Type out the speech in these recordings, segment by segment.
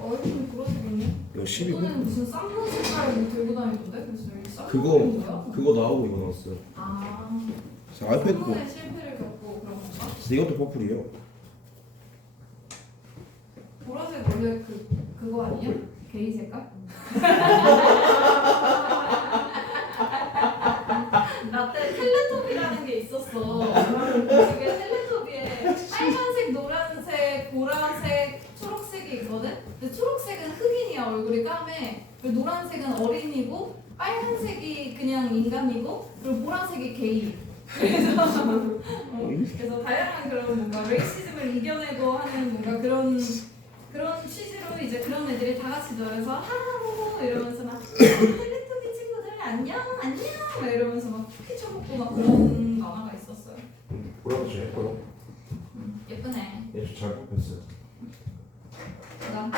얼굴이 보라색이네. 이거 12분? 이거는 무슨 쌍문 색깔 뭐 들고 다니던데? 그래서 여기 쌍문 그거 나오고 이거 나왔어요. 아. 자, 아이패드도. 쌍문의 실패를 겪고 그런 건가? 이것도 퍼플이에요. 보라색 원래 그거 아니야? 게이 색깔? 나 때 텔레토비라는 게 있었어. 그게 텔레토비에 빨간색, 노란색, 보라색, 초록색이 있거든? 근데 초록색은 흑인이야, 얼굴이 까매. 그리고 노란색은 어린이고, 빨간색이 그냥 인간이고, 그리고 보라색이 게이. 그래서 다양한 그런 뭔가 레이시즘을 이겨내고 하는 뭔가 그런 취지로 이제 그런 애들이 다 같이 모여서 하하호 이러면서 막 텔레토비 친구들 안녕 안녕 막 이러면서 막 쿠키 쳐먹고 막 그런 만화가 있었어요. 보라도 좀 예뻐요. 예쁘네. 얘잘 뽑혔어요. 그다음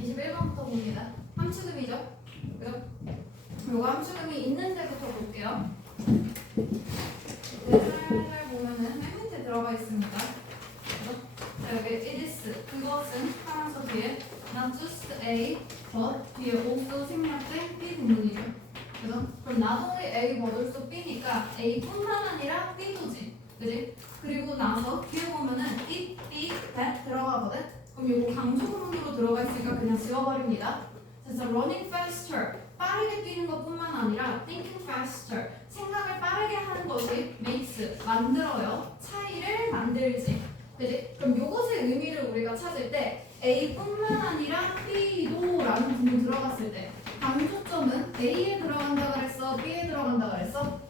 21번부터 봅니다. 함축음이죠. 그죠? 요거 함축음이 있는 데부터 볼게요. 살살 보면은 맨 밑에 들어가 있습니다. 그죠? 자, 여기 it is 그것은 하면서 뒤에 not just A but 뒤에 also 생략된 B 부분이죠. 그죠? 그럼 not only A but also B니까 A뿐만 아니라 B도지. 그지? 그리고 나서 뒤에 보면은 it, B, that 들어가거든? 그럼 요거 강조 부분으로 들어가 있으니까 그냥 지워버립니다. 그래서 running faster 빠르게 뛰는 것뿐만 아니라 thinking faster 생각을 빠르게 하는 것이 makes 만들어요. 차이를 만들지. 그지? 그럼 요것의 의미를 우리가 찾을 때 A뿐만 아니라 B도 라는 부분이 들어갔을 때 강조점은 A에 들어간다 그랬어? B에 들어간다 그랬어?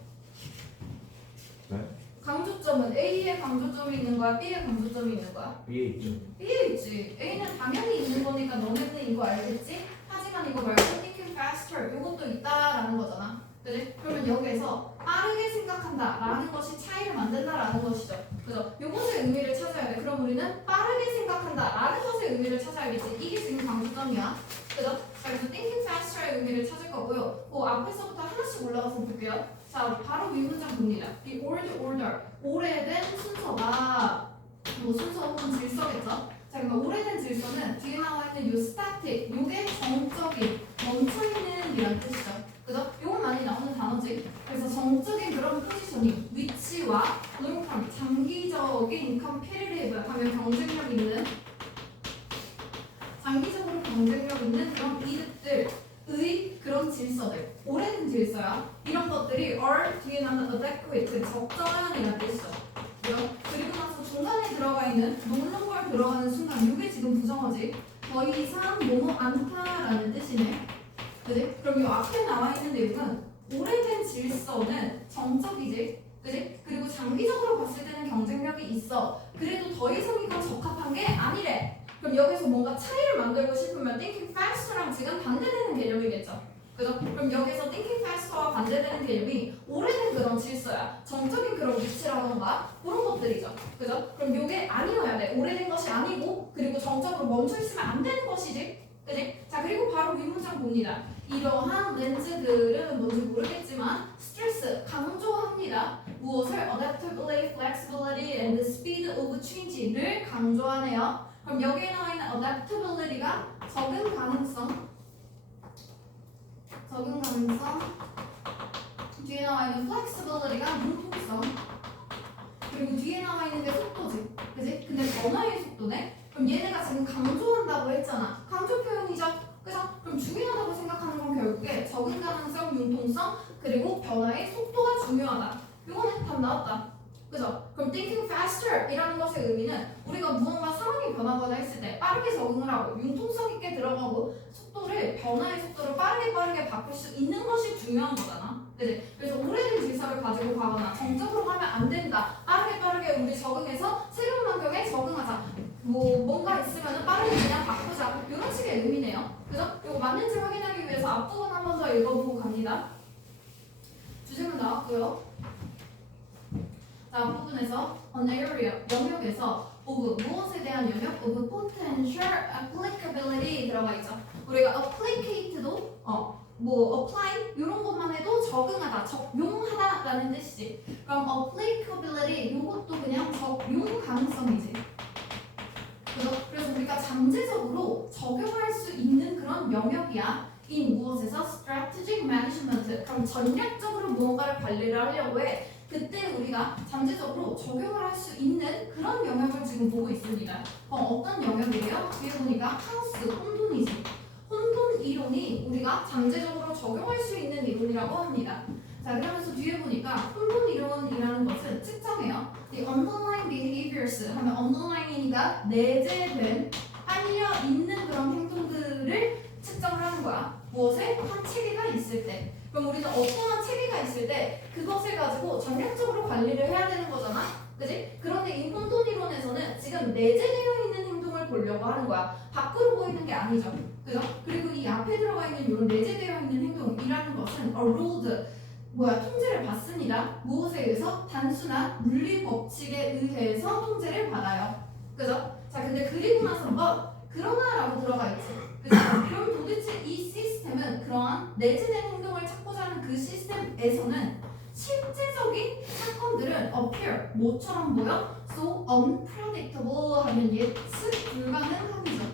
네? 강조점은 A에 강조점이 있는 거야? B에 강조점이 있는 거야? B에 있죠. B에 있지. A는 당연히 있는 거니까 너네는 이거 알겠지? 하지만 이거 말고 thinking faster 이것도 있다라는 거잖아. 그지? 그러면 여기에서 빠르게 생각한다 라는 것이 차이를 만든다 라는 것이죠. 그죠? 요것의 의미를 찾아야 돼. 그럼 우리는 빠르게 생각한다 라는 것의 의미를 찾아야겠지. 이게 지금 강조점이야. 그죠? 자, 그래서 thinking faster의 의미를 찾을 거고요. 그 앞에서부터 하나씩 올라가서 볼게요. 자, 바로 위 문장 봅니다. The old order. 오래된 순서가 뭐 순서 혹은 질서겠죠? 자, 그러면 오래된 질서는 뒤에 나와 있는 요 static, 요게 정적인, 멈춰있는 이란 뜻이죠. 그죠? 요건 많이 나오는 단어지. 그래서 정적인 그런 포지셔닝, 위치와 long-term, 장기적인 competitive 하면 경쟁력 있는 장기적으로 경쟁력 있는 그런 이득들의 그런 질서들, 오래된 질서야. 이런 것들이 are 뒤에 나오는 adequate, 적절한이라는 뜻이죠. 그리고 나서 중간에 들어가 있는 놓는 걸 들어가는 순간 이게 지금 부정어지. 더 이상 뭐뭐 않다라는 뜻이네. 그지? 그럼 이 앞에 나와 있는 내용은 오래된 질서는 정적이지. 그지? 그리고 장기적으로 봤을 때는 경쟁력이 있어. 그래도 더 이상 이건 적합한 게 아니래. 그럼 여기서 뭔가 차이를 만들고 싶으면 thinking faster랑 지금 반대되는 개념이겠죠. 그죠? 그럼 여기서 thinking faster와 반대되는 개념이 오래된 그런 질서야. 정적인 그런 위치라던가 그런 것들이죠. 그죠? 그럼 이게 아니어야 돼. 오래된 것이 아니고 그리고 정적으로 멈춰있으면 안 되는 것이지. 그지? 자, 그리고 바로 위 문장 봅니다. 이러한 렌즈들은 뭔지 모르겠지만 스트레스, 강조합니다. 무엇을? adaptability, flexibility, and the speed of change를 강조하네요. 그럼 여기에 나와 있는 adaptability가 적응 가능성, 뒤에 나와 있는 flexibility가 융통성, 그리고 뒤에 나와 있는 게 속도지. 그지? 근데 변화의 속도네? 그럼 얘네가 지금 강조한다고 했잖아. 강조 표현이죠? 그죠? 그럼 중요하다고 생각하는 건 결국에 적응 가능성, 융통성, 그리고 변화의 속도가 중요하다. 이거는 답 나왔다. 그죠? 그럼 thinking faster 이라는 것의 의미는 우리가 무언가 상황이 변하거나 했을 때 빠르게 적응을 하고 융통성 있게 들어가고 속도를 변화의 속도를 빠르게 바꿀 수 있는 것이 중요한 거잖아. 그지? 그래서 오래된 질서를 가지고 가거나 정적으로 하면 안 된다. 빠르게 우리 적응해서 새로운 환경에 적응하자. 뭐 뭔가 있으면 빠르게 그냥 바꾸자. 이런 식의 의미네요. 그죠? 이거 맞는지 확인하기 위해서 앞부분 한 번 더 읽어보고 갑니다. 주제문 나왔고요. 자, 앞부분에서 an area, 영역에서 of 무엇에 대한 영역 of potential applicability 들어가 있죠. 우리가 applicate도 뭐 apply 이런 것만 해도 적응하다, 적용하다라는 뜻이지. 그럼 applicability 이것도 그냥 적용 가능성이지. 그래서 우리가 잠재적으로 적용할 그런 영역이야. 이 무엇에서 strategic management. 그럼 전략적으로 무언가를 관리를 하려고 해. 그때 우리가 잠재적으로 적용을 할 수 있는 그런 영역을 지금 보고 있습니다. 어떤 영역이에요? 뒤에 보니까 하우스, 혼돈이지. 혼돈 이론이 우리가 잠재적으로 적용할 수 있는 이론이라고 합니다. 자, 그러면서 뒤에 보니까 혼돈 이론이라는 것은 측정해요. The underlying behaviors 하면 underlying이니까 내재된 깔려 있는 그런 행동들을 측정을 하는 거야. 무엇에? 한 체계가 있을 때. 그럼 우리는 어떠한 체계가 있을 때 그것을 가지고 전략적으로 관리를 해야 되는 거잖아. 그지? 그런데 이 혼돈 이론에서는 지금 내재되어 있는 행동을 보려고 하는 거야. 밖으로 보이는 게 아니죠. 그죠? 그리고 이 앞에 들어가 있는 이런 내재되어 있는 행동이라는 것은 ruled 통제를 받습니다. 무엇에 의해서? 단순한 물리 법칙에 의해서 통제를 받아요. 그죠? 자, 근데 그리고 나서 그러나라고 들어가 있지. 그죠? 그럼 도대체 이 시스템은 그러한 내재된 행동을 찾고자 하는 그 시스템에서는 실제적인 사건들은 appear 뭐처럼 보여? So unpredictable 하면 예측 불가능함이죠.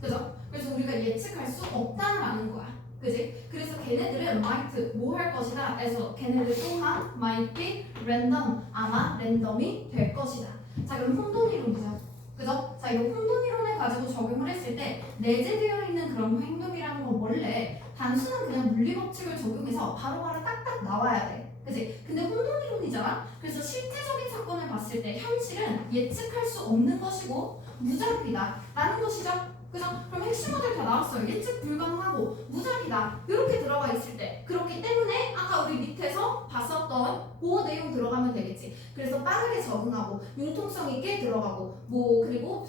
그죠? 그래서 우리가 예측할 수 없다라는 거야. 그지? 그래서 걔네들은 might 뭐 할 것이다 해서 걔네들 또한 might be random 아마 랜덤이 될 것이다. 자, 그럼 혼돈 이론이죠. 그죠? 자, 이거 혼돈 이론을 가지고 적용을 했을 때 내재되어 있는 그런 행동이라는 건 원래 단순한 그냥 물리 법칙을 적용해서 바로바로 딱딱 나와야 돼. 그지? 근데 혼돈 이론이잖아. 그래서 실제적인 사건을 봤을 때 현실은 예측할 수 없는 것이고 무작위다 라는 것이죠. 그죠? 그럼 핵심어들 다 나왔어요. 예측 불가능하고 무작위다 이렇게 들어가 있을 때 그렇기 때문에 아까 우리 밑에서 봤었던 그 내용 들어가면 되겠지. 그래서 빠르게 적응하고 융통성 있게 들어가고 그리고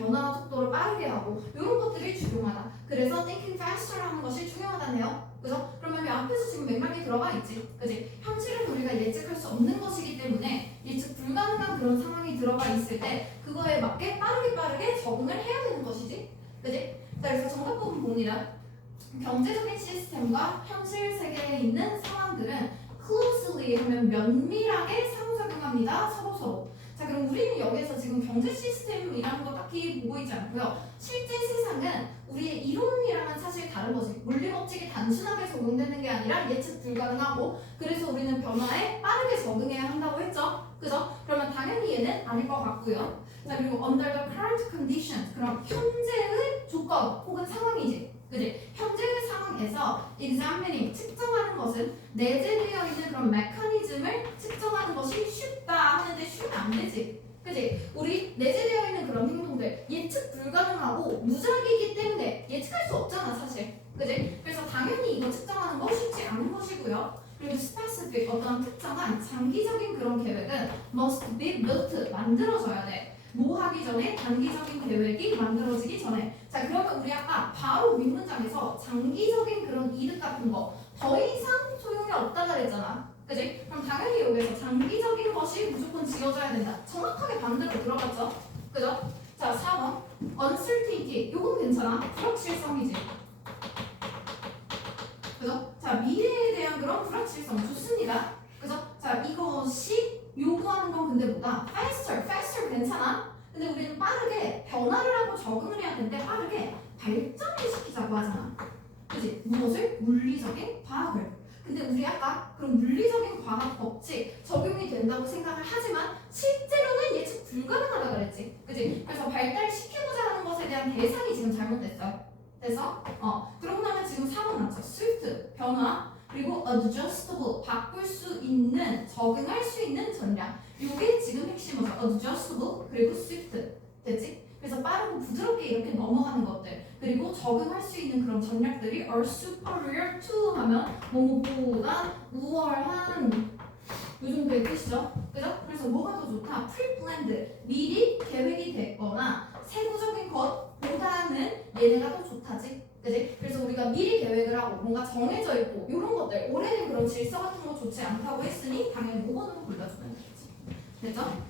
변화 속도를 빠르게 하고 이런 것들이 중요하다. 그래서 thinking faster라는 것이 중요하다네요. 그죠? 그러면 이 앞에서 지금 맥락이 들어가 있지. 그지? 현실은 우리가 예측할 수 없는 것이기 때문에 예측 불가능한 그런 상황이 들어가 있을 때 그거에 맞게 빠르게 적응을 해야 되는 것이지. 그지? 자, 그래서 정답 부분 봅니다. 경제적인 시스템과 현실 세계에 있는 상황들은 closely 하면 면밀하게 상호작용합니다. 서로. 자, 그럼 우리는 여기에서 지금 경제 시스템이라는 거 딱히 보고 있지 않고요. 실제 세상은 우리의 이론이랑은 사실 다른 거지. 물리 법칙이 단순하게 적용되는 게 아니라 예측 불가능하고 그래서 우리는 변화에 빠르게 적응해야 한다고 했죠. 그죠? 그러면 당연히 얘는 아닐 것 같고요. 자, 그리고 under the current conditions 그럼 현재의 조건 혹은 상황이지. 그지? 현재의 상황에서 examining 측정하는 것은 내재되어 있는 그런 메커니즘을 측정하는 것이 쉽다 하는데 쉬면 안 되지. 그지? 우리 내재되어 있는 그런 행동들 예측 불가능하고 무작위이기 때문에 예측할 수 없잖아 사실. 그지? 그래서 당연히 이거 측정하는 거 쉽지 않은 것이고요. 그리고 specific 어떤 특정한 장기적인 그런 계획은 must be built 만들어져야 돼. 뭐 하기 전에 단기적인 계획이 만들어지기 전에. 자, 그러면 우리 아까 바로 윗문장에서 장기적인 그런 이득 같은 거 더 이상 소용이 없다가 그랬잖아. 그지? 그럼 당연히 여기서 장기적인 것이 무조건 지어져야 된다. 정확하게 반대로 들어갔죠. 그죠? 자, 4번 uncertainty 요건 괜찮아. 불확실성이지. 그죠? 자, 미래에 대한 그런 불확실성 좋습니다. 그죠? 자, 이것이 요구하는 건 근데 뭐다? faster 괜찮아? 근데 우리는 빠르게 변화를 하고 적응을 해야 되는데 빠르게 발전을 시키자고 하잖아. 그지? 무엇을? 물리적인 과학을. 근데 우리 아까 그런 물리적인 과학 법칙 적용이 된다고 생각을 하지만 실제로는 예측 불가능하다 그랬지. 그지? 그래서 발달시키고자 하는 것에 대한 대상이 지금 잘못됐어요. 그래서 그러고 나면 지금 4번 나왔죠. swift 변화 그리고 adjustable 바꿀 수 있는 적응할 수 있는 전략. 이게 지금 핵심이죠. adjustable 그리고 swift 됐지? 그래서 빠르고 부드럽게 이렇게 넘어가는 것들 그리고 적응할 수 있는 그런 전략들이 are superior to 하면 뭐뭐보다 우월한 요 정도의 뜻이죠. 그죠? 그래서 뭐가 더 좋다? pre-planned 미리 계획이 됐거나 세부적인 것보다는 얘네가 더 좋다지. 그지? 그래서 우리가 미리 계획을 하고 뭔가 정해져 있고 이런 것들 오래된 그런 질서 같은 거 좋지 않다고 했으니 당연히 5번으로 골라주면 되겠지. 됐죠?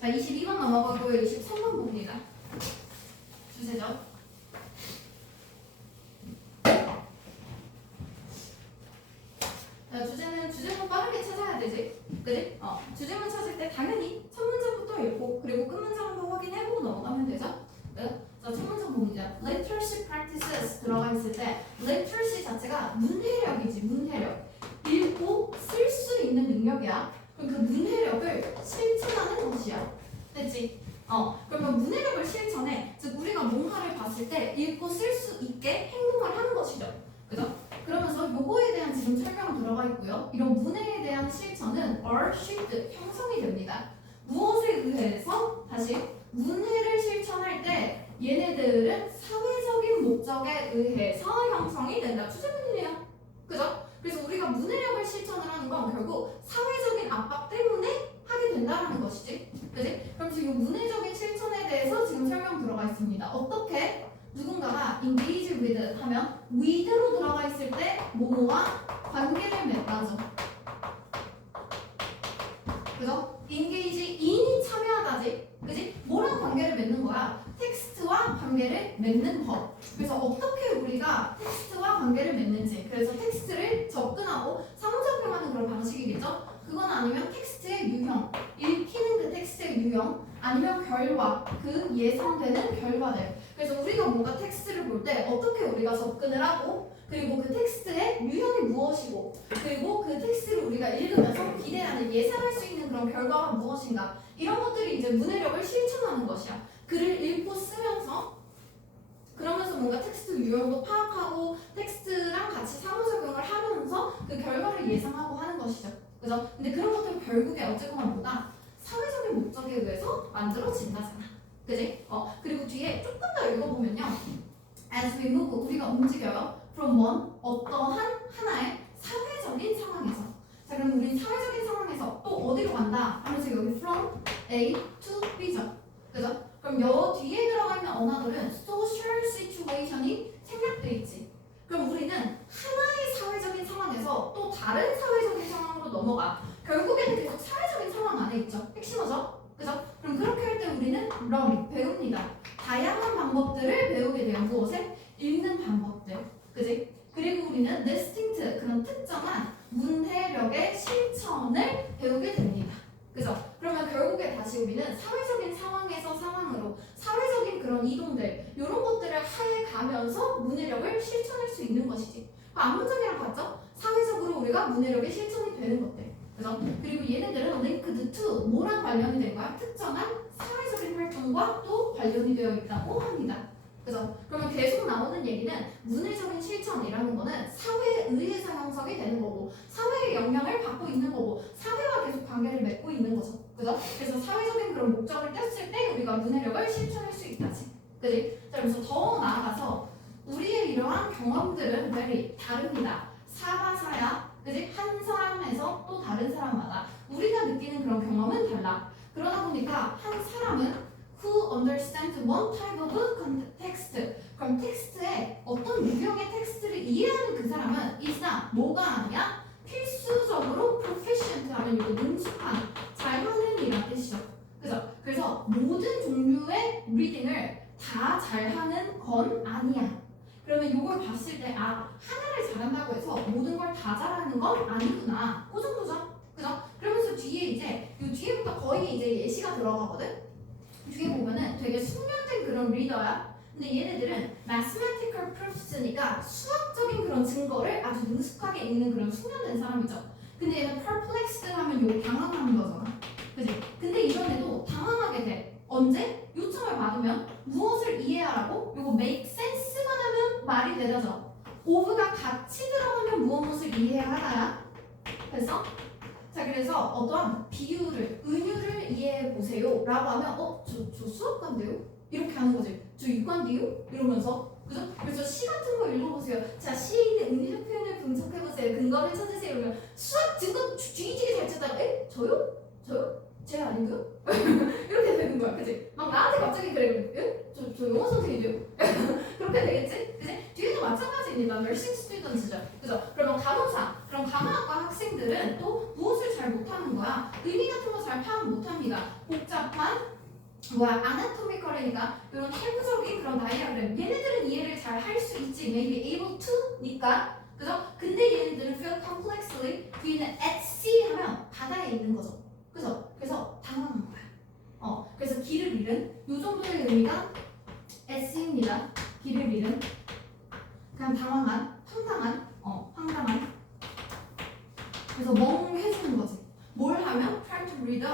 자, 22번 넘어가고요. 23번 봅니다. 주세죠. 자, 주제문 빠르게 찾아야 되지. 그지? 주제문 찾을 때 당연히 첫 문장부터 읽고 그리고 끝 문장 한번 확인해보고 넘어가면 되죠. 네? 자, 됐지? 그러면 문해력을 실천해. 즉 우리가 뭔가를 봤을 때 읽고 쓸 수 있게 행동을 하는 것이죠. 그죠? 그러면서 요거에 대한 지금 설명 들어가 있고요. 이런 문해에 대한 실천은 are shaped, 형성이 됩니다. 무엇에 의해서? 다시 문해를 실천할 때 얘네들은 사회적인 목적에 의해서 형성이 된다. 추세문이네요. 그죠? 그래서 우리가 문해력을 실천을 하는 건 결국 사회적인 압박 때문에 하게 된다는 것이지. 그지? 그럼 지금 문해적인 실천에 대해서 지금 설명 들어가 있습니다. 어떻게 누군가가 engage with 하면 with로 들어가 있을 때 뭐뭐와 관계를 맺다죠. 그죠? engage in이 참여하다지. 그지? 뭐랑 관계를 맺는 거야? 텍스트와 관계를 맺는 법. 그래서 어떻게 우리가 텍스트와 관계를 맺는지. 그래서 텍스트를 접근하고 상호작용하는 그런 방식이겠죠? 그건 아니면 텍스트의 유형, 읽히는 그 텍스트의 유형, 아니면 결과, 그 예상되는 결과들. 그래서 우리가 뭔가 텍스트를 볼 때 어떻게 우리가 접근을 하고, 그리고 그 텍스트의 유형이 무엇이고, 그리고 그 텍스트를 우리가 읽으면서 기대하는 예상할 수 있는 그런 결과가 무엇인가, 이런 것들이 이제 문해력을 실천하는 것이야. 글을 읽고 쓰면서 그러면서 뭔가 텍스트 유형도 파악하고 텍스트랑 같이 상호작용을 하면서 그 결과를 예상하고 하는 것이죠. 그죠? 근데 그런 것들은 결국에 어쨌거나 뭐다? 사회적인 목적에 의해서 만들어진다잖아. 그지? 그리고 뒤에 조금 더 읽어보면요. As we move, 우리가 움직여요. From one, 어떠한 하나의 사회적인 상황에서. 자, 그럼 우리 사회적인 상황에서 또 어디로 간다? 하면서 여기 from A to B죠. 그죠? 그럼 여 뒤에 들어가 있는 언어들은 social situation이 생략돼 있지. 그럼 우리는 하나의 사회적인 상황에서 또 다른 사회적인 상황으로 넘어가. 결국에는 계속 사회적인 상황 안에 있죠. 핵심어죠. 그죠? 그럼 그렇게 할 때 우리는 learn, 배웁니다. 다양한 방법들을 배우게 돼요. 무엇에? 읽는 방법들. 그지? 그리고 우리는 distinct, 그런 특정한 문해력의 실천을 배우게 됩니다. 그죠? 그러면 결국에 다시 우리는 사회적인 상황에서 상황으로 사회적인 그런 이동들 이런 것들을 해 가면서 문해력을 실천할 수 있는 것이지. 앞문장이랑 같죠? 사회적으로 우리가 문해력이 실천이 되는 것들. 그죠? 그리고 얘네들은 linked to 뭐랑 관련이 된 거야? 특정한 사회적인 활동과 또 관련이 되어 있다고 합니다. 그죠? 그러면 계속 나오는 얘기는 문해적인 실천이라는 거는 사회에 의해서 형성이 되는 거고 사회의 영향을 받고 있는 거고 사회와 계속 관계를 맺고 있는 거죠. 그죠? 그래서 사회적인 그런 목적을 뗐을 때 우리가 문해력을 실천할 수 있다지. 그지? 자, 그래서 더 나아가서 우리의 이러한 경험들은 very 다릅니다. 사바사야. 그지? 한 사람에서 또 다른 사람마다 우리가 느끼는 그런 경험은 달라. 그러다 보니까 한 사람은 who understands one type of context. 그럼 텍스트에 어떤 유형의 텍스트를 이해하는 그 사람은 is not 뭐가 아니야? 필수적으로 proficient 하면 이거 능숙한, 잘하는 이란 뜻이죠. 그죠? 그래서 모든 종류의 리딩을 다 잘하는 건 아니야. 그러면 이걸 봤을 때 하나를 잘한다고 해서 모든 걸 다 잘하는 건 아니구나. 그 정도죠. 그죠? 그러면서 뒤에 이제 이 뒤에부터 거의 이제 예시가 들어가거든. 뒤에 보면은 되게 숙련된 그런 리더야. 근데 얘네들은 mathematical proofs니까 수학적인 그런 증거를 아주 능숙하게 읽는 그런 숙련된 사람이죠. 근데 얘는 perplexed 하면 요거 당황하는 거잖아. 그지? 근데 이런 애도 당황하게 돼. 언제? 요청을 받으면 무엇을 이해하라고? 요거 make sense만 하면 말이 되다죠. of가 같이 들어가면 무엇을 이해하나야? 그래서 자, 그래서 어떠한 비유를, 은유를 이해해 보세요 라고 하면 저 수학관데요? 이렇게 하는 거지. 저 유관디요? 이러면서. 그죠? 그래서 시 같은 거 읽어보세요. 자, 시에 있는 은유적 표현을 분석해보세요. 근거를 찾으세요. 이러면 수학 증거 뒤지게 잘 찾다가 저요? 저요? 제 아닌가요? 이렇게 되는 거야. 그치? 막 나한테 갑자기 그래. 저 영어 선생님이요? 그렇게 되겠지? 그치? 뒤에도 마찬가지입니다. nursing students죠. 그죠? 그러면 간호사, 그럼 간호학과 학생들은 또 무엇을 잘 못하는 거야? 의미 같은 거 잘 파악 못합니다. 복잡한 아나토미컬이니까 이런 해부적인 그런 다이아그램 얘네들은 이해를 잘 할 수 있지. maybe able to니까. 그죠? 근데 얘네들은 feel complexly 뒤에는 at sea 하면 바다에 있는 거죠. 그죠? 그래서 당황한 거야. 그래서 길을 잃은 요 정도의 의미가 S입니다. 길을 잃은 그냥 당황한, 황당한. 그래서 멍해지는 거지. 뭘 하면 try to read a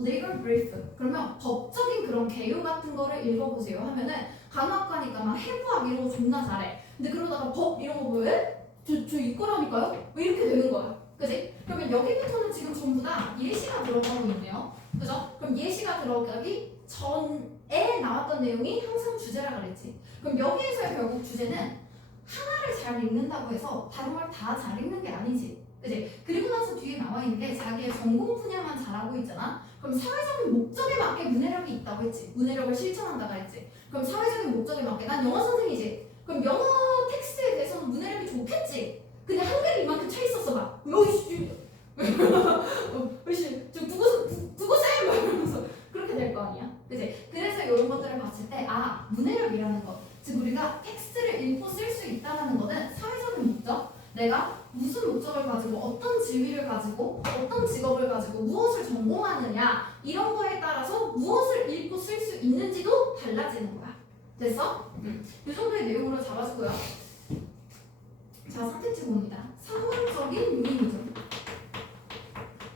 legal brief. 그러면 법적인 그런 개요 같은 거를 읽어보세요 하면은 간호학과니까 막 해부학 이런 거 존나 잘해. 근데 그러다가 법 이런 거 왜? 저 이거라니까요? 왜 이렇게 되는 거야? 그지? 그러면 여기부터는 지금 전부 다 예시가 들어가고 있네요. 그죠? 그럼 예시가 들어가기 전에 나왔던 내용이 항상 주제라 그랬지. 그럼 여기에서의 결국 주제는 하나를 잘 읽는다고 해서 다른 걸 다 잘 읽는 게 아니지. 그지? 그리고 나서 뒤에 나와 있는데 자기의 전공 분야만 잘하고 있잖아. 그럼 사회적인 목적에 맞게 문해력이 있다고 했지. 문해력을 실천한다고 했지. 그럼 사회적인 목적에 맞게 난 영어 선생이지. 그럼 영어 텍스트에 대해서는 문해력이 좋겠지. 근데 한글이 이만큼 차 있었어 봐. 어이씨, 어이씨, 저 두고 쌤 이러면서 그렇게 될 거 아니야. 그지? 그래서 이런 것들을 봤을 때 아 문해력이라는 것, 즉 우리가 텍스트를 읽고 쓸 수 있다는 것은 사회적인 목적. 내가 무슨 목적을 가지고 어떤 지위를 가지고 어떤 직업을 가지고 무엇을 전공하느냐 이런 거에 따라서 무엇을 읽고 쓸 수 있는지도 달라지는 거야. 됐어? 이 정도의 내용으로 잡아주고요. 자, 선택지 봅니다. 상황적인 요인이죠.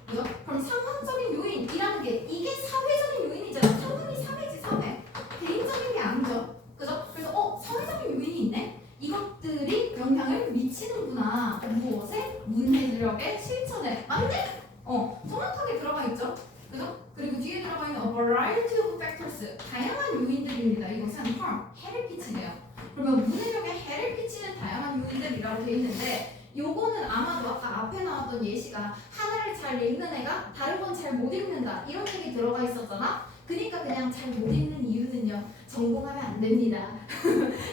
그죠? 그럼 상황적인 요인이라는 게 이게 사회적인 요인이잖아. 상황이 사회지, 사회. 개인적인 게 아니죠. 그죠? 그래서 사회적인 요인이 있네? 이것들이 영향을 미치는구나. 무엇에? 문해력의 실천에. 맞네? 정확하게 들어가 있죠. 그죠? 그리고 뒤에 들어가 있는 a variety of factors. 다양한 요인들입니다. 이것은 harm, 해를 끼치네요. 그러면 문해력에 해를 끼치는 다양한 요인들이라고 되어 있는데 요거는 아마도 아까 앞에 나왔던 예시가 하나를 잘 읽는 애가 다른 건 잘 못 읽는다 이런 얘기 들어가 있었잖아. 그러니까 그냥 잘 못 읽는 이유는요. 전공하면 안 됩니다.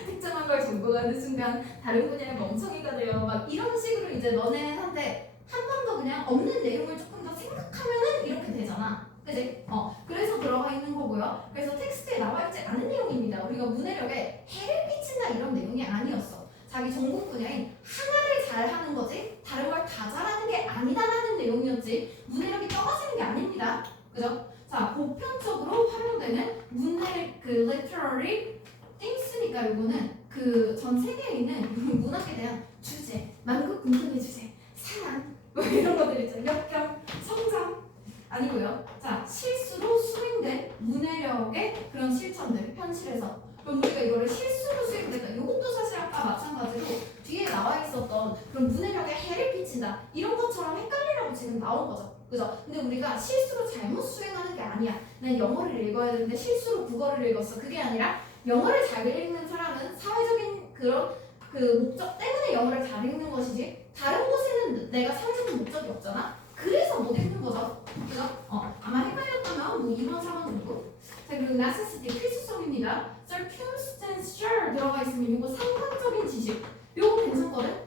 특정한 걸 전공하는 순간 다른 분야의 멍청이가 돼요. 막 이런 식으로 이제 너네한테 한 번 더 그냥 없는 내용을 조금 더 생각하면은 이렇게 되잖아. 그지? 그래서 들어가 있는 거고요. 그래서 텍스트에 나와 있지 않은 내용입니다. 우리가 문해력에 해를 끼친다 이런 내용이 아니었어. 자기 전공 분야인 하나를 잘하는 거지 다른 걸 다 잘하는 게 아니다라는 내용이었지 문해력이 떨어지는 게 아닙니다. 그죠? 자, 보편적으로 활용되는 문해 그 literary things니까 요거는 그 전 세계에 있는 문학에 대한 주제, 만국 공통의 주제, 사랑 뭐 이런 것들 있죠. 역경, 성장 아니고요. 자, 실수로 수행된 문해력의 그런 실천들 현실에서. 그럼 우리가 이거를 실수로 수행됐다. 이것도 사실 아까 마찬가지로 뒤에 나와 있었던 그런 문해력에 해를 끼친다. 이런 것처럼 헷갈리라고 지금 나온 거죠. 그죠? 근데 우리가 실수로 잘못 수행하는 게 아니야. 난 영어를 읽어야 되는데 실수로 국어를 읽었어. 그게 아니라 영어를 잘 읽는 사람은 사회적인 그런 그 목적 때문에 영어를 잘 읽는 것이지 다른 곳에는 내가 사회적인 목적이 없잖아. 그래서 못 읽는 거죠. 그죠? 아마 헷갈렸다면 뭐 2번, 4번 정도. 자, 그리고 necessity 필수성입니다. circumstantial 들어가 있으면 이거 상황적인 지식. 요거 괜찮거든?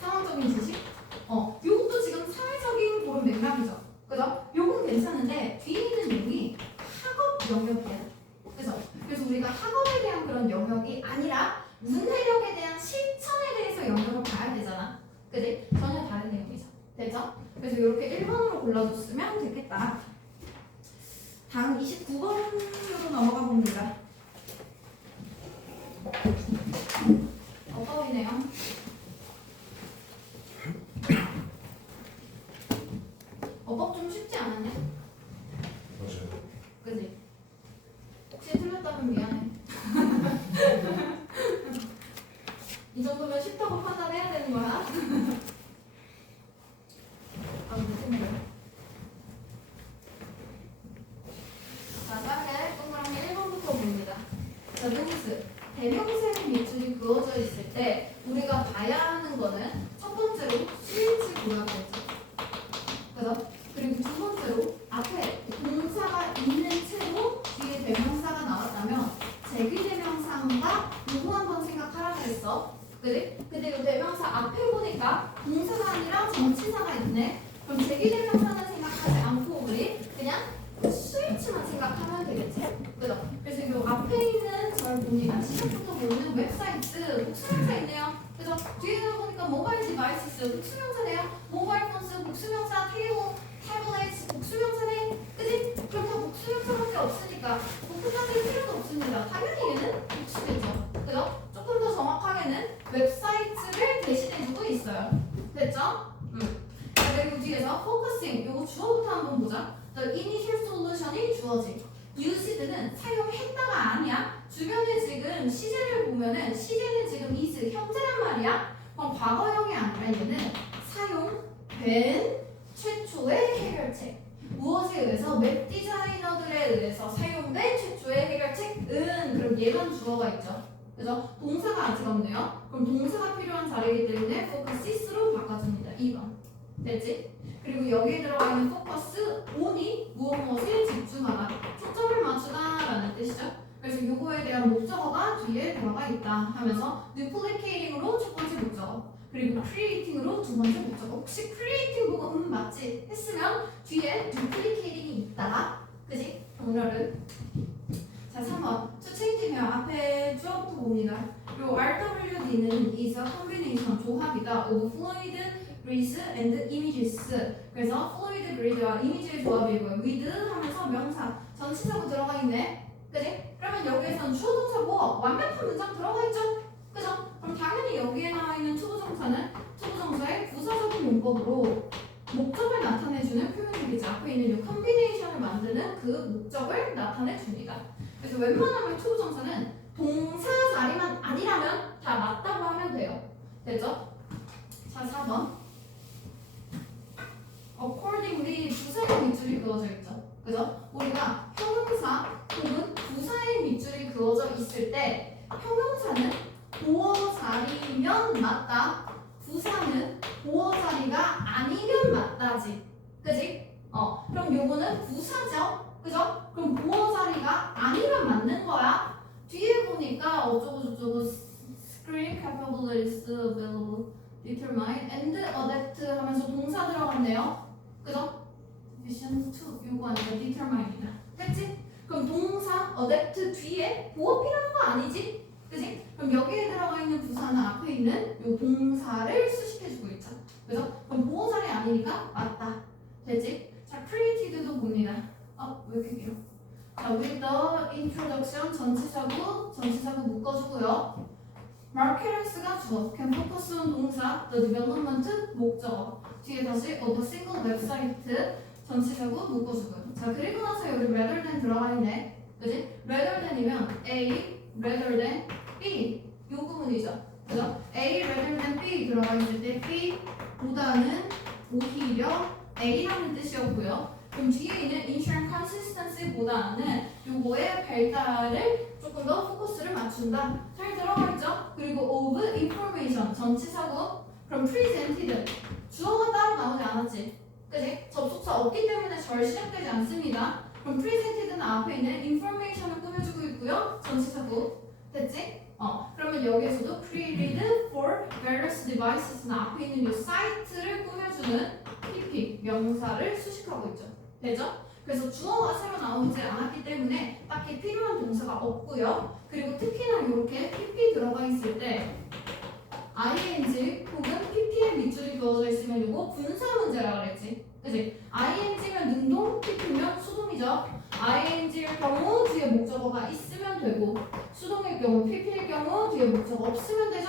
상황적인 지식. 요것도 지금 사회적인 그런 맥락이죠. 그죠? 요건 괜찮은데 뒤에 있는 내용이 학업 영역이야. 그죠? 그래서 우리가 학업에 대한 그런 영역이 아니라 문해력에 대한 실천에 대해서 영역을 봐야 되잖아. 그지? 전혀 다른 내용이죠. 됐죠? 그래서 이렇게 1번으로 골라줬으면 되겠다. 다음 29번으로 넘어가 봅니다. 어떠이네요? 어법 좀 쉽지 않았냐? 맞아요. 그지? 혹시 틀렸다면 미안해. 이 정도면 쉽다고 판단해야 되는 거야? 아, 무슨 일? 자, 빠르게 동그라미 1번부터 봅니다. 자, 누구스? 대명사의 밑줄이 그어져 있을 때 우리가 봐야 하는 거는 첫 번째로 수일치 구약을 했죠. 그죠? 그리고 두 번째로 앞에 동사가 있는 채로 뒤에 대명사가 나왔다면 제기대명사인가 누구 한번 생각하라 그랬어. 그지? 근데 이 대명사 앞에 보니까 동사가 아니라 전치사가 있네. 그럼 제기대명사는 생각하지 않고 우리 그냥 스위치만 생각하면 되겠지? 그죠? 그래서 이 앞에 있는 절 봅니다. 시작부터 보면 웹사이트, 복수명사 있네요. 그죠? 뒤에 보니까 모바일 디바이스스, 복수명사네요. 모바일 폰스, 복수명사, 태블릿, 복수명사네. 그지? 그럼 다 복수명사밖에 없으니까 복수명사를 필요도 없습니다. 당연히 얘는 복수겠죠. 그죠? 조금 더 정확하게는 웹사이트를 대신해주고 있어요. 됐죠? 자, 그리고 뒤에서 focusing, 요거 주어부터 한번 보자. The initial used는 사용했다가 아니야. 주변에 지금 시제를 보면은 시제는 지금 is 현재란 말이야. 그럼 과거형이 아니라 얘는 사용된 최초의 해결책. 무엇에 의해서? 웹 디자이너들에 의해서 사용된 최초의 해결책은 그럼 얘만 주어가 있죠. 그죠? 동사가 아직 없네요. 그럼 동사가 필요한 자리이기 때문에 focus is로 바꿔줍니다. 2번. 됐지? 그리고 여기에 들어가 있는 focus on이 무엇에 집중하다. 초점을 맞추다라는 뜻이죠. 그래서 요거에 대한 목적어가 뒤에 들어가 있다 하면서 duplicating으로 첫 번째 목적어, 그리고 creating으로 두 번째 목적어. 혹시 creating 보고 맞지? 했으면 뒤에 duplicating이 있다. 그지? 동료를. 자, 3번. to change면 앞에 주어부터 봅니다. 요 RWD는 is a combination, 조합이다. of fluid, grids and images. 그래서 fluid, grid와 이미지의 조합이고요. with 하면서 명사, 전치사고 들어가 있네. 그지? 그러면 여기에서는 주어 동사 뭐 완벽한 문장 들어가 있죠? 그죠? 그럼 당연히 여기에 나와 있는 투부정사는 투부정사의 부사적인 용법으로 목적을 나타내주는 표현이겠죠. 앞에 있는 이 컨비네이션을 만드는 그 목적을 나타내줍니다. 그래서 웬만하면 투부정사는 동사 자리만 아니라면 다 맞다고 하면 돼요. 됐죠? 자, 4번. accordingly 부사의 밑줄이 그어져 있죠. 그죠? 우리가 형용사 혹은 부사의 밑줄이 그어져 있을 때 형용사는 보어 자리면 맞다. 부사는 보어 자리가 아니면 맞다지. 그지? 그럼 요거는 부사죠. 그죠? 그럼 보어 자리가 아니면 맞는 거야. 뒤에 보니까 어쩌고저쩌고 screen capabilities available determine and adapt 하면서 동사 들어갔네요. 그죠? vision 2 요거 아니라 determine이다. 됐지? 그럼 동사 adapt 뒤에 보어 필요한 거 아니지? 그지? 그럼 여기에 들어가 있는 부사는 앞에 있는 요 동사를 수식해주고 있죠. 그죠? 그럼 보어 자리 아니니까 맞다. 되지? 자, created도 봅니다. 왜 이렇게 길어? 자, with the introduction 전치사구 묶어주고요. marketx가 주어, can focus on 동사, the development 목적어. 뒤에 다시 of a single website 전치사구 묶어주고요. 자, 그리고 나서 여기 rather than 들어가 있네. 그지? rather than이면 A rather than B 요 부분이죠. 그죠? A rather than B 들어가 있을 때 B 보다는 오히려 A라는 뜻이었고요. 그럼 뒤에 있는 ensure consistency보다는 요거의 발달을 조금 더 포커스를 맞춘다. 잘 들어가 있죠? 그리고 of information 전치사구. 그럼 presented 주어가 따로 나오지 않았지. 그지? 접속사 없기 때문에 절 시작되지 않습니다. 그럼 presented는 앞에 있는 information을 꾸며주고 있고요. 전치사구. 됐지? 그러면 여기에서도 created for various devices는 앞에 있는 이 사이트를 꾸며주는 PP 명사를 수식하고 있죠. 되죠? 그래서 주어가 새로 나오지 않았기 때문에 딱히 필요한 동사가 없고요. 그리고 특히나 이렇게 PP 들어가 있을 때 ing 혹은 PP의 밑줄이 그어져 있으면 이거 분사 문제라 그랬지. 그치? ing면 능동, PP면 수동이죠. ing일 경우 뒤에 목적어가 있으면 되고 수동일 경우, PP일 경우 뒤에 목적어 없으면 되죠.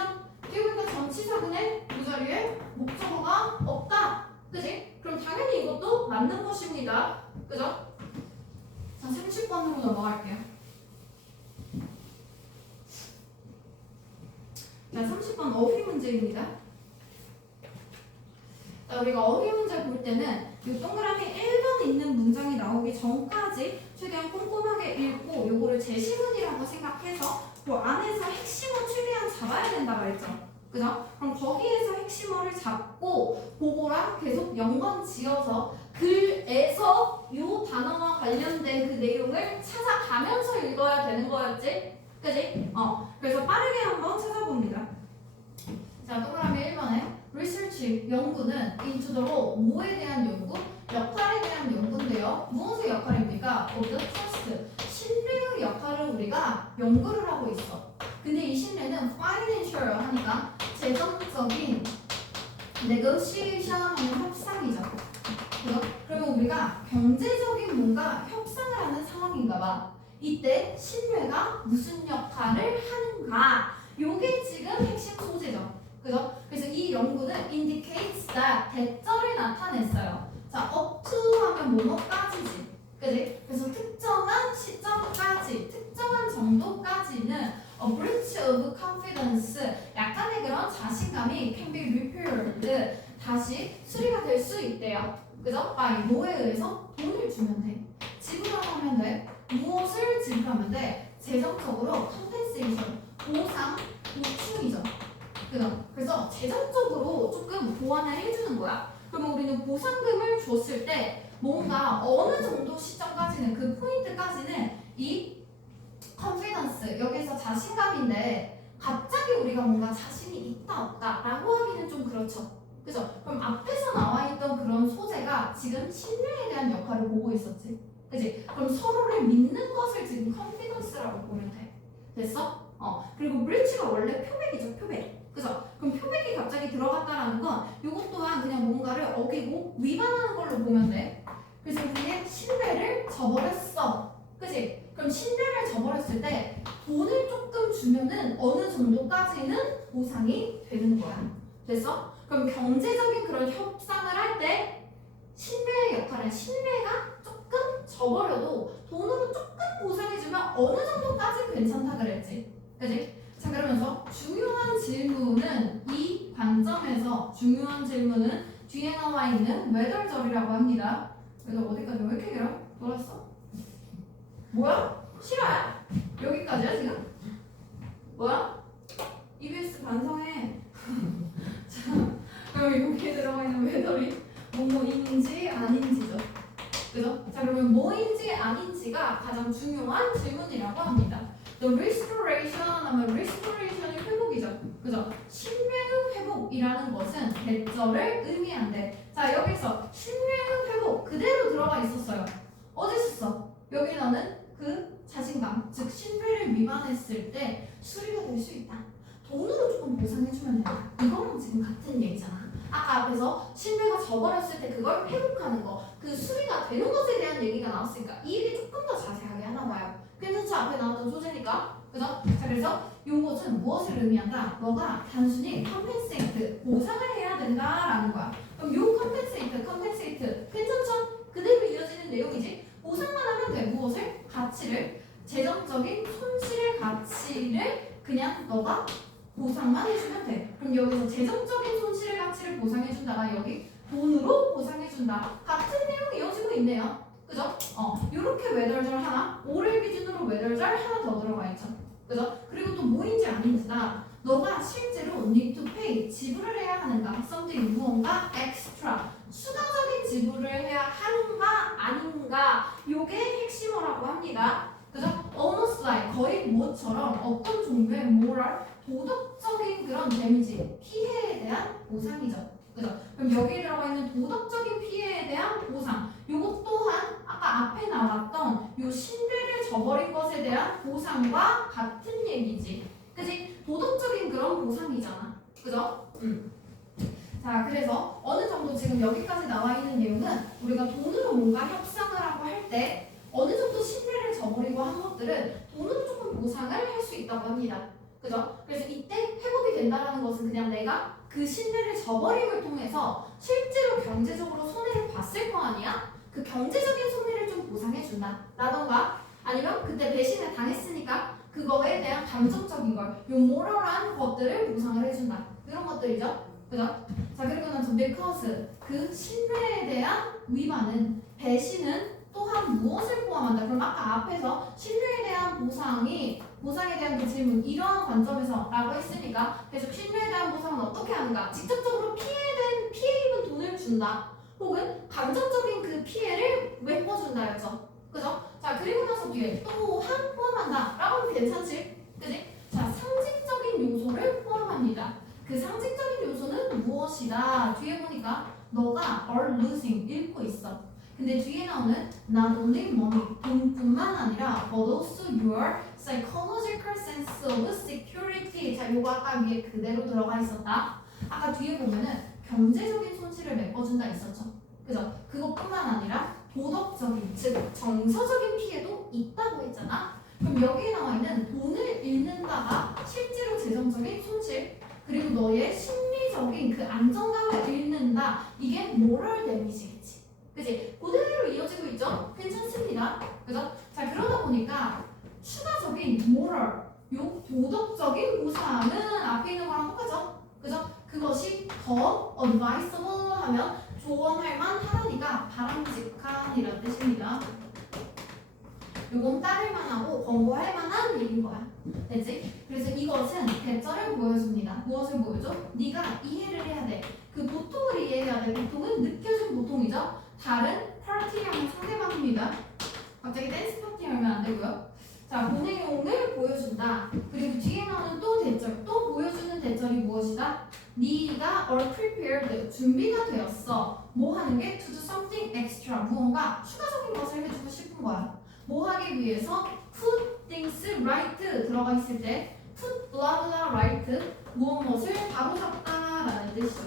뒤에 보니까 전치사근에 이 자리에 목적어가 없다. 그치? 그럼 당연히 이것도 맞는 것입니다. 그죠? 자, 30번으로 넘어갈게요. 자, 30번 어휘 문제입니다. 자, 우리가 어휘 문제 볼 때는 이 동그라미 1번 있는 문장이 나오기 전까지 최대한 꼼꼼하게 읽고 요거를 제시문이라고 생각해서 그 안에서 핵심어 최대한 잡아야 된다고 했죠. 그죠? 그럼 거기에서 핵심어를 잡고 그거랑 계속 연관 지어서 글에서 요 단어와 관련된 그 내용을 찾아가면서 읽어야 되는 거였지? 그지? 그래서 빠르게 한번 찾아봅니다. 자, 동그라미 1번에 research, 연구는 into the role, 뭐에 대한 연구? 역할에 대한 연구인데요. 무엇의 역할입니까? of the trust, 신뢰의 역할을 우리가 연구를 하고 있어. 근데 이 신뢰는 financial 하니까 재정적인 negotiation 하는 협상이죠. 그러면 우리가 경제적인 뭔가 협상을 하는 상황인가 봐. 이때 신뢰가 무슨 역할을 하는가? 요게 지금 핵심 소재죠. 그죠? 그래서 이 연구는 indicates that 대절을 나타냈어요. 자, up to 하면 뭐뭐까지지. 그지? 그래서 특정한 시점까지 지급하면 돼? 재정적으로 컴펜세이션, 보상, 보충이죠. 그래서 재정적으로 조금 보완을 해주는 거야. 그러면 우리는 보상금을 줬을 때 뭔가 어느 정도 시점까지는 그 포인트까지는 이 컨피던스 여기서 자신감인데 갑자기 우리가 뭔가 자신이 있다 없다 라고 하기는 좀 그렇죠. 그죠? 그럼 앞에서 나와 있던 그런 소재가 지금 신뢰에 대한 역할을 보고 있었지. 그지? 그럼 서로를 믿는 것을 지금 컨피던스라고 보면 돼. 됐어? 그리고 브리치가 원래 표백이죠. 표백. 그죠? 그럼 표백이 갑자기 들어갔다라는 건 이것 또한 그냥 뭔가를 어기고 위반하는 걸로 보면 돼. 그래서 우리의 신뢰를 저버렸어. 그지? 그럼 신뢰를 저버렸을 때 돈을 조금 주면은 어느 정도까지는 보상이 되는 거야. 됐어? 그럼 경제적인 그런 협상을 할 때 신뢰의 역할은 신뢰가 조금 저버려도 돈으로 조금 보상해주면 어느 정도까지 괜찮다 그랬지. 그지? 자 그러면서 중요한 질문은 이 관점에서 중요한 질문은 뒤에 나와 있는 외덜절이라고 합니다. 그래서 어디까지 왜 이렇게 길어? 돌았어? 뭐야? 실화야? 여기까지야 지금? 뭐야? EBS 반성해. 자, 그럼 여기에 들어가 있는 외덜이 뭐뭐인지 아닌지죠. 그죠? 자 그러면 뭐인지 아닌지가 가장 중요한 질문이라고 합니다. The restoration 하면 restoration이 회복이죠. 그죠? 신뢰의 회복이라는 것은 대절을 의미한대. 자 여기서 신뢰의 회복 그대로 들어가 있었어요. 어디 있었어? 여기는 그 자신감, 즉 신뢰를 위반했을 때 수리가 될 수 있다. 돈으로 조금 보상해주면 된다. 이거랑 지금 같은 얘기잖아. 아까 앞에서 신뢰가 저버렸을 때 그걸 회복하는 거, 그 수리가 되는 것에 대한 얘기가 나왔으니까 이 얘기 조금 더 자세하게 하나 봐요. 괜찮죠? 앞에 나왔던 소재니까. 그죠? 자 그래서 이것은 무엇을 의미한다? 너가 단순히 컴펜세이트, 보상을 해야 된다라는 거야. 그럼 요 컴펜세이트 괜찮죠? 그대로 이어지는 내용이지. 보상만 하면 돼. 무엇을? 가치를, 재정적인 손실의 가치를 그냥 너가 보상만 해주면 돼. 그럼 여기서 재정적인 손실의 가치를 보상해준다가 여기 돈으로 보상해준다. 같은 내용이 이어지고 있네요. 그죠? 요렇게 외덜절 하나, 5를 기준으로 외덜절 하나 더 들어가 있죠. 그죠? 그리고 또 뭐인지 아닌지다. 너가 실제로 need to pay, 지불을 해야 하는가? something, 무언가 extra, 추가적인 지불을 해야 하는가 아닌가? 요게 핵심어라고 합니다. 그죠? almost like, 거의 뭐처럼 어떤 종류의 moral, 도덕적인 그런 데미지, 피해에 대한 보상이죠. 그죠? 그럼 여기에 들어가 있는 도덕적인 피해에 대한 보상, 요것 또한 아까 앞에 나왔던 요 신뢰를 저버린 것에 대한 보상과 같은 얘기지. 그지? 도덕적인 그런 보상이잖아. 그죠? 자, 그래서 어느 정도 지금 여기까지 나와 있는 내용은 우리가 돈으로 뭔가 협상을 하고 할 때 어느 정도 신뢰를 저버리고 한 것들은 돈으로 조금 보상을 할 수 있다고 합니다. 그죠? 그래서 이때 회복이 된다는 것은 그냥 내가 그 신뢰를 저버림을 통해서 실제로 경제적으로 손해를 봤을 거 아니야? 그 경제적인 손해를 좀 보상해준다. 라던가 아니면 그때 배신을 당했으니까 그거에 대한 감정적인 걸, 요 모럴한 것들을 보상을 해준다. 이런 것들이죠. 그죠? 자, 그리고 나서 because 그 신뢰에 대한 위반은, 배신은 또한 무엇을 포함한다? 그럼 아까 앞에서 신뢰에 대한 보상에 대한 그 질문, 이러한 관점에서 라고 했으니까 계속 신뢰에 대한 보상은 어떻게 하는가? 직접적으로 피해 입은 돈을 준다. 혹은 감정적인 그 피해를 메꿔준다였죠. 그죠? 자, 그리고 나서 뒤에 또한 포함한다. 라고 하면 괜찮지? 그지? 자, 상징적인 요소를 포함합니다. 그 상징적인 요소는 무엇이다? 뒤에 보니까 너가 are losing, 잃고 있어. 근데 뒤에 나오는 not only money, 돈뿐만 아니라 but also your psychological sense of security. 자, 요거 아까 위에 그대로 들어가 있었다. 아까 뒤에 보면은 경제적인 손실을 메꿔준다 있었죠. 그죠? 그것뿐만 아니라 도덕적인, 즉 정서적인 피해도 있다고 했잖아. 그럼 여기에 나와 있는 돈을 잃는다가 실제로 재정적인 손실, 그리고 너의 심리적인 그 안정감을 잃는다. 이게 모럴 데미지겠지. 그치? 그대로 이어지고 있죠? 괜찮습니다. 그죠? 자, 그러다 보니까 추가적인 moral, 요 도덕적인 보상은 앞에 있는 거랑 똑같죠? 그죠? 그것이 더 advisable 하면 조언할 만하다니까 바람직한 이란 뜻입니다. 요건 따를 만하고 됐지? 그래서 이것은 대절을 보여줍니다. 무엇을 보여줘? 네가 이해를 해야 돼. 그 보통을 이해해야 돼. 보통은 느껴진 보통이죠. 다른 파티하는 상대방입니다. 갑자기 댄스 파티 하면 안 되고요. 자, 그 내용을 보여준다. 그리고 뒤에 나오는 또 대절, 또 보여주는 대절이 무엇이다? 네가 are prepared, 준비가 되었어. 뭐 하는 게? to do something extra, 무언가 추가적인 것을 해주고 싶은 거야. 뭐 하기 위해서? put things right 들어가 있을 때 put blah blah right, 무엇을 바로잡다라는 뜻이죠.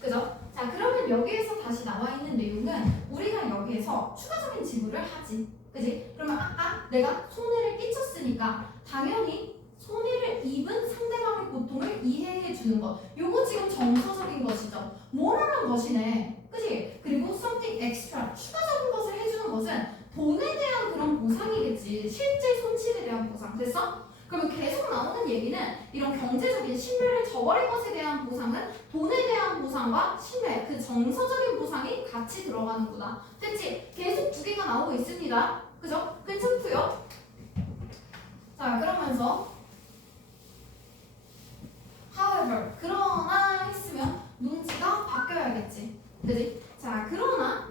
그죠? 자, 그러면 여기에서 다시 나와 있는 내용은 우리가 여기에서 추가적인 지불을 하지. 그지? 그러면 아까 내가 손해를 끼쳤으니까 당연히 손해를 입은 상대방의 고통을 이해해 주는 것. 요거 지금 정서적인 것이죠. 뭐라는 것이네. 그지? 그리고 something extra, 추가적인 것을 해주는 것은 돈에 대한 그런 보상이겠지. 실제 손실에 대한 보상. 됐어? 그러면 계속 나오는 얘기는 이런 경제적인 신뢰를 저버린 것에 대한 보상은 돈에 대한 보상과 신뢰, 그 정서적인 보상이 같이 들어가는구나. 됐지? 계속 두 개가 나오고 있습니다. 그죠? 괜찮고요. 자, 그러면서 however, 그러나 했으면 눈치가 바뀌어야겠지. 그지? 자, 그러나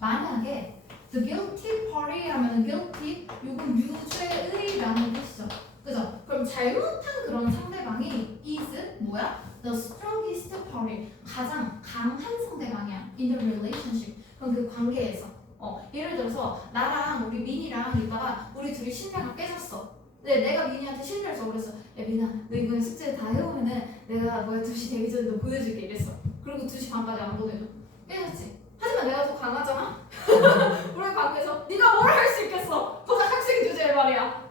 만약에 the guilty party 하면 guilty, 요건 유죄의라는 뜻이죠. 그죠? 그럼 잘못한 그런 상대방이 is 뭐야? the strongest party, 가장 강한 상대방이야. in the relationship. 그럼 그 관계에서. 예를 들어서 나랑 우리 민이랑 있다가 우리 둘이 신뢰가 깨졌어. 근데 내가 민이한테 신뢰를 줘. 그래서 야 민아, 너 이번에 숙제 다 해오면은 내가 2시 되기 전에 너 보내줄게 이랬어. 그리고 2시 반까지 안 보내줘. 깨졌지? 하지만 내가 더 강하잖아? 우리 관계에서 네가 뭘 할 수 있겠어? 고작 학생 주제에 말이야.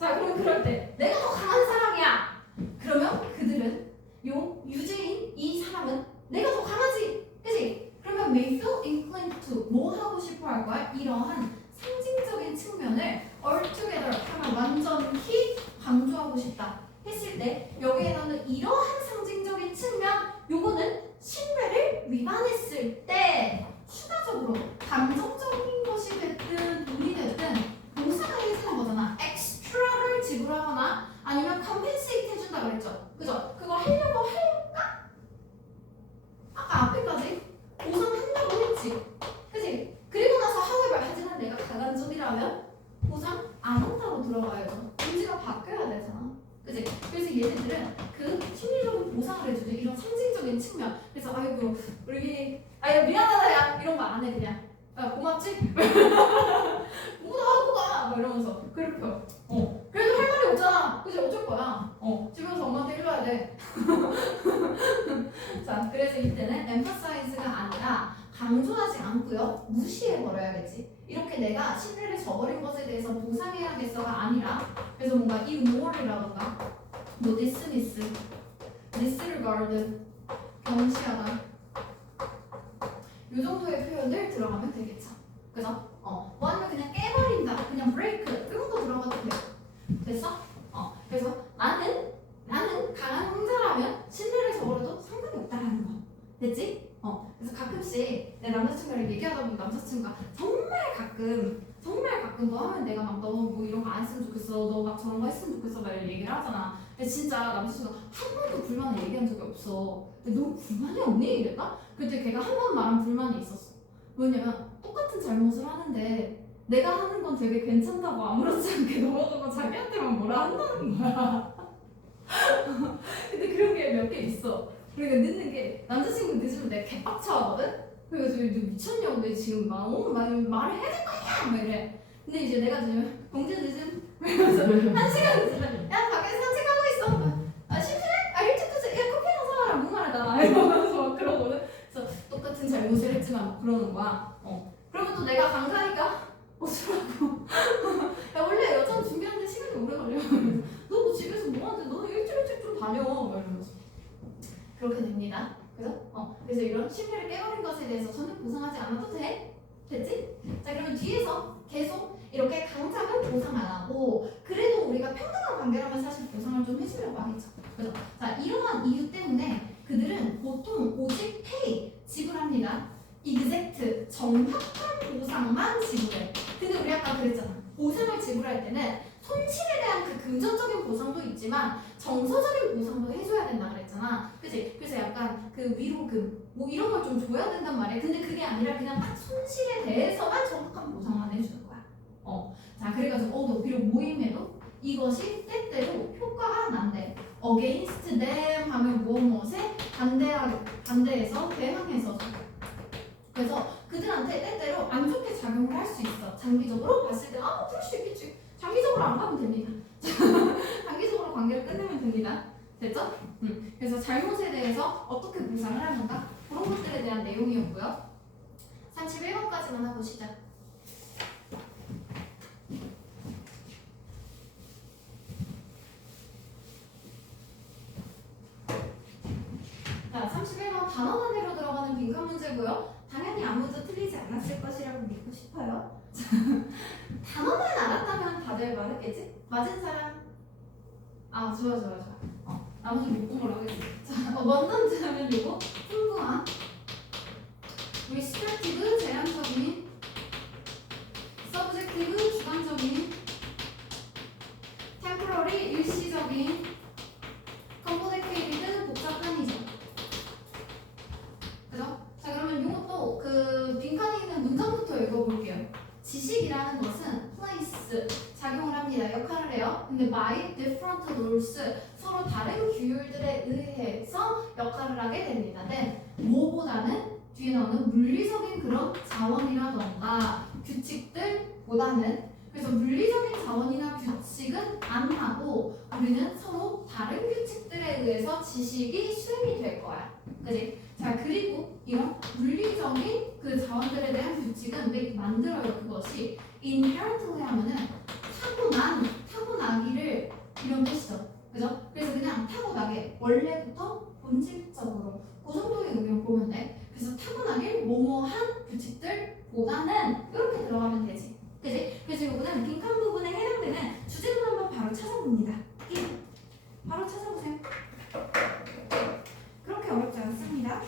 자, 그러면 그럴 때 내가 더 강한 사람이야. 그러면 그들은 요 유죄인 이 사람은 내가 더 강하지. 그치? 그러면 may feel inclined to, 뭐 하고 싶어 할 거야? 이러한 상징적인 측면을 all together 하면 완전히 강조하고 싶다 했을 때 여기에 나오는 이러한 상징적인 측면, 요거는 신뢰를 위반했을 때 추가적으로 감정적인 것이 됐든 돈이 됐든 보상을 해주는 거잖아. 엑스트라를 지불하거나 아니면 컴펜세이트 해준다 그랬죠. 그죠? 그거 하려고 할까? 아까 앞에까지 보상한다고 했지. 그치? 그리고 나서 however, 하지만 내가 강한 쪽이라면 보상 안 한다고 들어가야죠. 문제가 바뀌어야 되잖아. 그치? 그래서 얘네들은 그 심리적인 보상을 해주죠. 이런 상징적인 측면. 그래서 아이고 우리 아야 미안하다 야 이런 거 안 해. 그냥 야 고맙지? 뭐나 하고 가! 막 이러면서 괴롭혀. 그래도 할 말이 없잖아. 그치? 어쩔 거야. 집에서 엄마한테 일러야 돼. 자, 그래서 이때는 emphasize가 아니라 강조하지 않고요, 무시해버려야겠지. 이렇게 내가 신뢰를 저버린 것에 대해서 보상해야겠어가 아니라, 그래서 뭔가 ignore이라던가 뭐 dismiss, disregard, 경시하다 이 정도의 표현들 들어가면 되겠죠. 그죠? 뭐 아니면 그냥 깨버린다, 그냥 break 이런 거 들어가도 돼요. 됐어? 그래서 나는 강한 사람이면 신뢰를 저버려도 상관이 없다라는 거. 됐지? 그래서 가끔씩 내 남자친구랑 얘기하다 보면 남자친구가 정말 가끔 너 하면 내가 막 너 뭐 이런 거 안 했으면 좋겠어, 너 막 저런 거 했으면 좋겠어 막 이런 얘기를 하잖아. 근데 진짜 남자친구가 한 번도 불만을 얘기한 적이 없어. 근데 너 불만이 없니? 이랬나? 그때 걔가 한 번 말한 불만이 있었어. 뭐냐면 똑같은 잘못을 하는데 내가 하는 건 되게 괜찮다고 아무렇지 않게 넘어가고 자기한테만 뭐라 한다는 거야. 근데 그런 게 몇 개 있어. 그러니까 늦는 게 남자친구 늦으면 내가 개빡쳐 하거든? 그래서 너 미쳤냐고, 내 지금 말을 해야 될 거야! 막 이래. 근데 이제 내가 늦으면 공주 늦음? 이러면서 1시간 늦으면 야 밖에서 산책하고 있어. 아 심심해? 아 일찍 늦어. 야 커피나 사와라 목마르다 이러면서 막 그러거든. 그래서 똑같은 잘못을 했지만 막 그러는 거야. 그러면 또 내가 강사니까 어쩌라고. 야 원래 여자는 준비하는데 시간이 오래 걸려. 너 뭐 집에서 뭐 하는데 너는 일찍 좀 다녀 막 이러면서 그렇게 됩니다. 그래서 이런 신뢰를 깨버린 것에 대해서 전혀 보상하지 않아도 돼? 됐지? 자, 그러면 뒤에서 계속 이렇게 강자면 보상 안 하고 그래도 우리가 평등한 관계라면 사실 보상을 좀 해주려고 하겠죠. 그죠? 자, 이러한 이유 때문에 그들은 보통 오직 pay, 지불합니다. exact, 정확한 보상만 지불해. 근데 우리 아까 그랬잖아. 보상을 지불할 때는 손실에 대한 그 금전적인 보상도 있지만 정서적인 보상도 해줘야 된다 그랬잖아. 그치? 그래서 약간 그 위로금 뭐 이런 걸 좀 줘야 된단 말이야. 근데 그게 아니라 그냥 딱 손실에 대해서만 정확한 보상만 해주는 거야. 자 그래가지고 너 비록 모임에도 이것이 때때로 효과가 난대. against them 하면 무엇에 반대해서 대항해서. 그래서 그들한테 때때로 안 좋게 작용을 할 수 있어. 장기적으로 봤을 때 뭐 그럴 수 있겠지. 장기적으로 안 가면 됩니다. 장기적으로 관계를 끝내면 됩니다. 됐죠? 그래서 잘못에 대해서 어떻게 보상을 하는가? 그런 것들에 대한 내용이었고요. 31번까지만 하고 시작. 자, 31번 단어 단위로 들어가는 빈칸 문제고요. 당연히 아무도 틀리지 않았을 것이라고 믿고 싶어요. 단어만 알았다면 다들 맞았겠지? 맞은 사람? 아, 좋아. 나머지 못 본 걸로 하겠습니다. 자, 먼저 들으면 요거 풍부한 restrictive 제한적인 subjective 주관적인 temporary 일시적인 complicated 복잡한이죠. 그죠? 자 그러면 이것도 그 빈칸에 있는 문장부터 읽어볼게요. 지식이라는 것은 place 작용을 합니다. 역할을 해요. 근데 by different rules 서로 다른 규율들에 의해서 역할을 하게 됩니다. then 뭐보다는 뒤에 나오는 물리적인 그런 자원이라던가 규칙들보다는 그래서 물리적인 자원이나 규칙은 안 하고 우리는 서로 다른 규칙들에 의해서 지식이 수행이 될 거야. 그지? 자 그리고 이런 물리적인 그 자원들에 대한 규칙은 만들어요. 그것이 inherently 하면은 타고나기를 이런 뜻이죠. 그죠? 그래서 그냥 타고나게 원래부터 본질적으로 그 정도의 의미로 보면 돼. 그래서 타고나길 뭐뭐한 규칙들보다는 이렇게 들어가면 되지. 그지? 그래서 이거는 빈칸 부분에 해당되는 주제문 한번 바로 찾아봅니다. 바로 찾아보세요. 그렇게 어렵지 않습니다.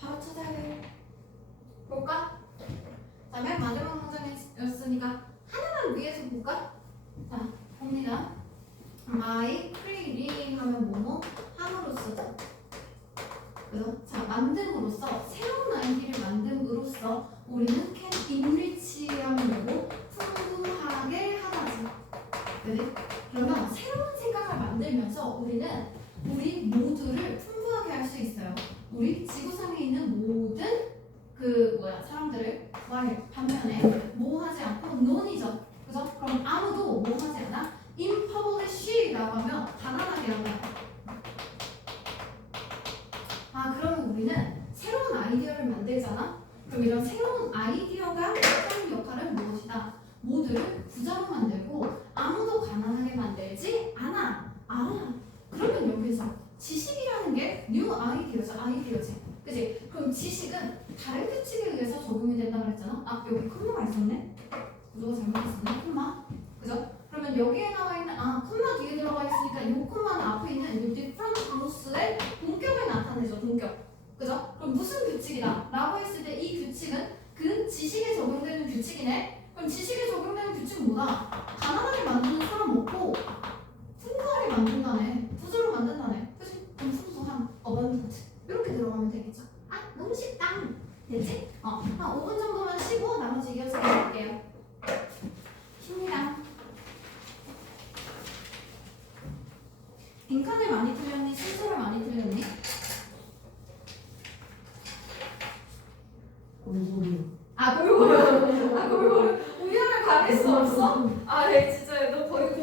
바로 찾아야 돼요. 볼까? 자, 맨 마지막 문장이었으니까 하나만 위에서 볼까? 자, 봅니다. My creating 하면 뭐뭐 함으로써죠. 그죠? 자, 만듦으로써 새로운 아이디를 만듦으로써 우리는 can enrich 하면 뭐고 풍부하게 하다지. 그지? 그러면 새로운 생각을 만들면서 우리는 우리 모두를 풍부하게 할 수 있어요. 우리 지구상에 있는 모든 사람들을 구할 반면에 뭐 하지 않고 논이죠. 그죠? 그럼 아무도 뭐 하지 않아? impoverish라고 하면 가난하게 한다. 아 그러면 우리는 새로운 아이디어를 만들잖아. 그럼 이런 새로운 아이디어가 하는 역할은 무엇이다? 모두를 부자로 만들고 아무도 가난하게 만들지 않아. 그러면 여기서 지식이라는 게 뉴 아이디어지. 그치? 그럼 지식은 다른 규칙에 의해서 적용이 된다고 그랬잖아. 여기 콤마가 있었네? 누가 잘못했었네? 콤마. 그죠? 그러면 여기에 나와 있는 콤마 뒤에 들어가 있으니까 이 콤마는 앞에 있는 이 different rules-의 동격을 나타내죠. 동격. 그죠? 그럼 무슨 규칙이다? 라고 했을 때 이 규칙은 그 지식에 적용되는 규칙이네? 그럼 지식에 적용되는 규칙은 뭐다? 가난하게 만드는 사람 없고 풍부하게 만든다네. 부자로 만든다네. 그치? 그럼 풍부한 abundant 이렇게 들어가면 되겠죠. 너무 쉽다. 됐지? 한 5분 정도만 쉬고 나머지 이어서 해볼게요. 쉽니다. 빈칸을 많이 틀렸니? 순서를 많이 틀렸니? 골고루. 골고루. 우연을 가릴 수 없어? 네, 진짜 너 거의